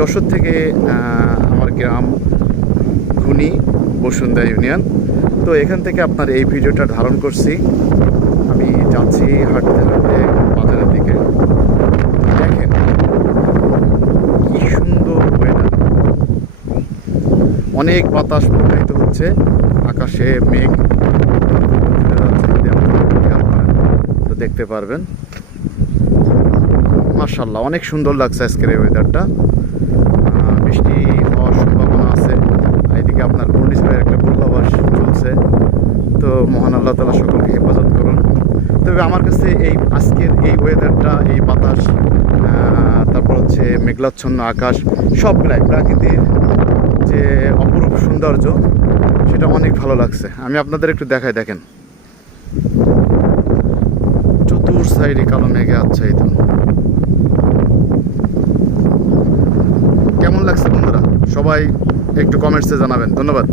যশোর থেকে আমার গ্রাম ঘুনি বসুন্ধরা ইউনিয়ন। তো এখান থেকে আপনার এই ভিডিওটা ধারণ করছি। আমি যাচ্ছি হাঁটতে হাঁটতে বাজারের দিকে। দেখেন কি সুন্দর ওয়েদার, অনেক বাতাস প্রবাহিত হচ্ছে, আকাশে মেঘ তো দেখতে পারবেন। মাশাআল্লাহ, অনেক সুন্দর লাগছে আজকের এই ওয়েদারটা। বৃষ্টি হওয়ার সম্ভাবনা আছে। এদিকে আপনার ঘূর্ণিঝড়ের একটা পূর্বাভাস চলছে। তো মহান আল্লাহ তাআলা সকলকে হেফাজত করুন। তবে আমার কাছে এই আজকের এই ওয়েদারটা, এই বাতাস, তারপর হচ্ছে মেঘাচ্ছন্ন আকাশ, সবগুলাই প্রাকৃতিক যে অপরূপ সৌন্দর্য, সেটা অনেক ভালো লাগছে। আমি আপনাদের একটু দেখাই, দেখেন চতুর সাইডে কালো মেঘে আচ্ছাদিত। কেমন লাগছে বন্ধুরা? সবাই একটু কমেন্টসে জানাবেন। ধন্যবাদ।